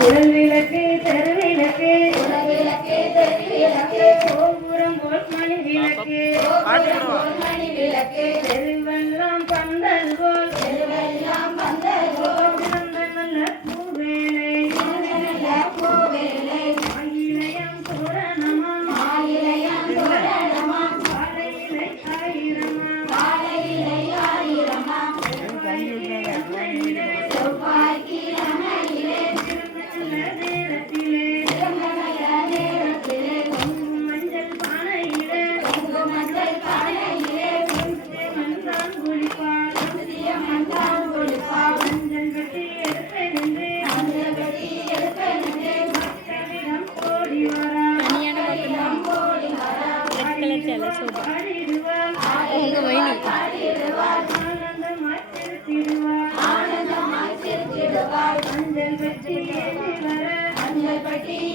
குழல் விளக்கு தெருவிளக்கு கோபுரம் போல் மணி விளக்கு தெருவெல்லாம் பந்தல் போல் நல்ல பூவேலை ஆயிலையம் தோரணமா வாழையிலை ஆயிரமா மஞ்சள் பானையிலே மஞ்சள் கட்டி எடுத்து ஓடி வரா ஆனந்தமாய் திருத்திடுவார் மஞ்சள் கட்டி